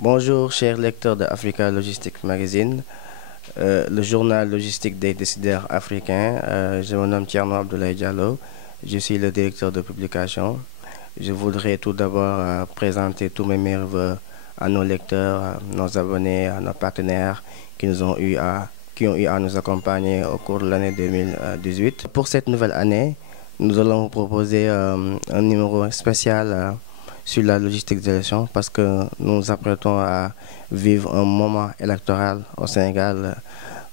Bonjour, chers lecteurs de Africa Logistic Magazine, le journal logistique des décideurs africains. Je me nomme Thierno Abdoulaye Diallo, je suis le directeur de publication. Je voudrais tout d'abord présenter tous mes meilleurs vœux à nos lecteurs, à nos abonnés, à nos partenaires qui ont eu à nous accompagner au cours de l'année 2018. Pour cette nouvelle année, nous allons vous proposer un numéro spécial sur la logistique des élections parce que nous nous apprêtons à vivre un moment électoral au Sénégal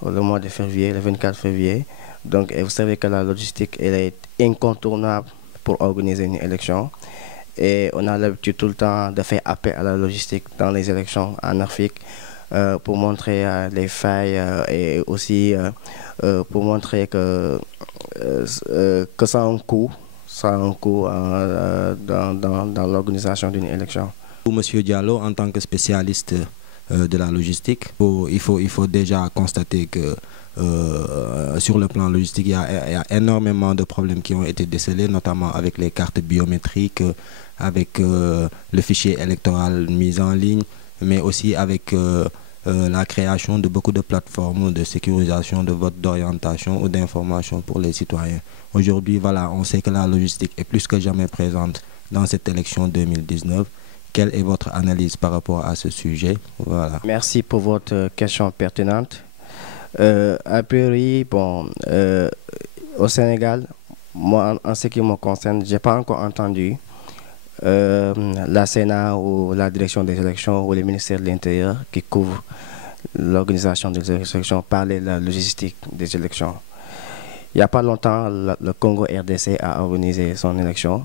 le mois de février, le 24 février. Donc, vous savez que la logistique elle est incontournable pour organiser une élection. Et on a l'habitude tout le temps de faire appel à la logistique dans les élections en Afrique pour montrer les failles et aussi pour montrer que ça a un coût. Ça a un coût dans l'organisation d'une élection. Pour Monsieur Diallo, en tant que spécialiste de la logistique, il faut déjà constater que sur le plan logistique, il y a énormément de problèmes qui ont été décelés, notamment avec les cartes biométriques, avec le fichier électoral mis en ligne, mais aussi avec la création de beaucoup de plateformes de sécurisation de vote, d'orientation ou d'information pour les citoyens. Aujourd'hui, voilà, on sait que la logistique est plus que jamais présente dans cette élection 2019. Quelle est votre analyse par rapport à ce sujet? Voilà. Merci pour votre question pertinente. A priori, bon, au Sénégal, moi, en ce qui me concerne, je n'ai pas encore entendu la Sénat ou la direction des élections ou le ministère de l'Intérieur qui couvre l'organisation des élections parler de la logistique des élections. Il n'y a pas longtemps, le Congo RDC a organisé son élection.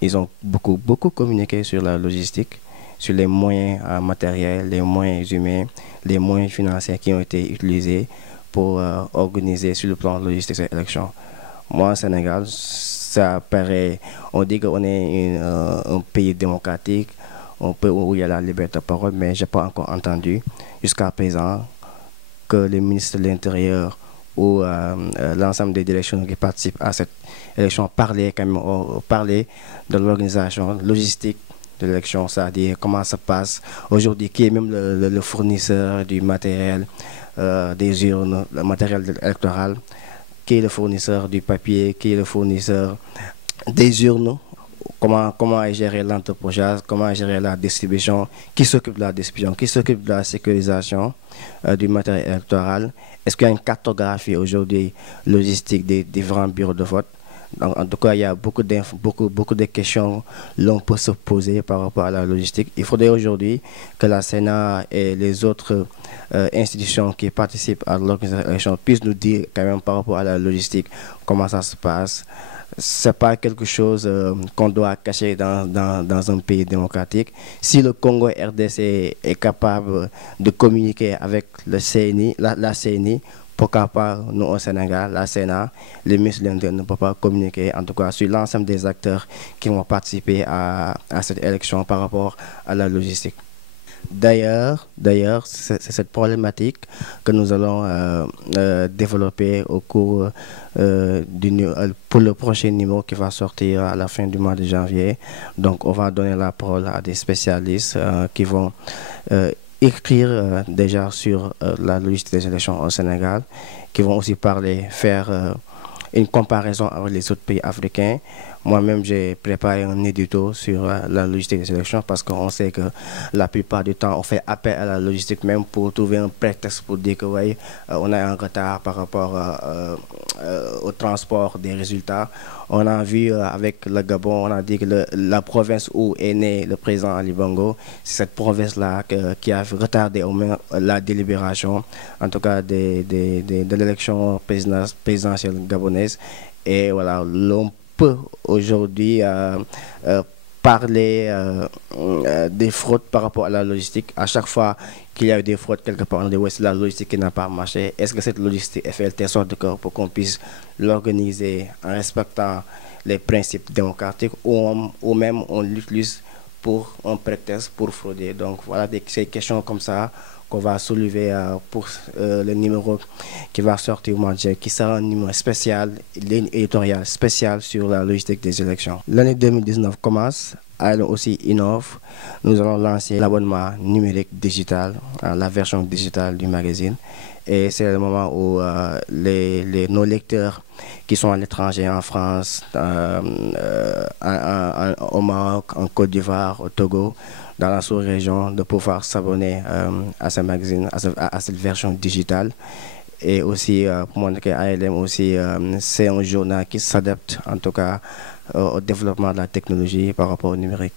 Ils ont beaucoup communiqué sur la logistique, sur les moyens matériels, les moyens humains, les moyens financiers qui ont été utilisés pour organiser sur le plan logistique ces élections. Moi, au Sénégal, ça paraît, on dit qu'on est un pays démocratique, où il y a la liberté de parole, mais je n'ai pas encore entendu jusqu'à présent que le ministre de l'Intérieur ou l'ensemble des directions qui participent à cette élection parlaient de l'organisation logistique de l'élection, c'est-à-dire comment ça passe aujourd'hui, qui est même le fournisseur du matériel, des urnes, le matériel électoral, qui est le fournisseur du papier, qui est le fournisseur des urnes, comment est géré l'entreposage, comment est géré la distribution, qui s'occupe de la distribution, qui s'occupe de la sécurisation du matériel électoral. Est-ce qu'il y a une cartographie aujourd'hui logistique des différents bureaux de vote? Donc, en tout cas, il y a beaucoup de questions l'on peut se poser par rapport à la logistique. Il faudrait aujourd'hui que la Sénat et les autres institutions qui participent à l'organisation puissent nous dire quand même par rapport à la logistique comment ça se passe. Ce n'est pas quelque chose qu'on doit cacher dans un pays démocratique. Si le Congo RDC est capable de communiquer avec le CNI, la CNI, pourquoi pas nous au Sénégal, la Sénat, les ministres de l'Intérieur ne peuvent pas communiquer, en tout cas sur l'ensemble des acteurs qui vont participer à cette élection par rapport à la logistique. D'ailleurs, c'est cette problématique que nous allons développer au cours pour le prochain numéro qui va sortir à la fin du mois de janvier. Donc, on va donner la parole à des spécialistes qui vont écrire déjà sur la logistique des élections au Sénégal, qui vont aussi faire une comparaison avec les autres pays africains. Moi-même, j'ai préparé un édito sur la logistique des élections parce qu'on sait que la plupart du temps, on fait appel à la logistique même pour trouver un prétexte pour dire que oui, on a un retard par rapport au transport des résultats. On a vu avec le Gabon, on a dit que la province où est né le président Ali Bongo, c'est cette province-là qui a retardé au moins la délibération, en tout cas de l'élection présidentielle gabonaise. Et voilà, l'on peut aujourd'hui parler des fraudes par rapport à la logistique. À chaque fois qu'il y a eu des fraudes quelque part, on dit ouais, c'est la logistique qui n'a pas marché. Est-ce que cette logistique est faite de telle sorte pour qu'on puisse l'organiser en respectant les principes démocratiques ou même on l'utilise pour un prétexte pour frauder? Donc voilà, ces questions comme ça qu'on va soulever pour le numéro qui va sortir au mois de juillet, qui sera un numéro spécial, ligne éditoriale spéciale sur la logistique des élections. L'année 2019 commence ALM aussi innove. Nous allons lancer l'abonnement numérique digital, la version digitale du magazine. Et c'est le moment où nos lecteurs qui sont à l'étranger, en France, au Maroc, en Côte d'Ivoire, au Togo, dans la sous-région, de pouvoir s'abonner à ce magazine, à cette version digitale. Et aussi, pour moi, que ALM aussi, c'est un journal qui s'adapte, en tout cas, au développement de la technologie par rapport au numérique.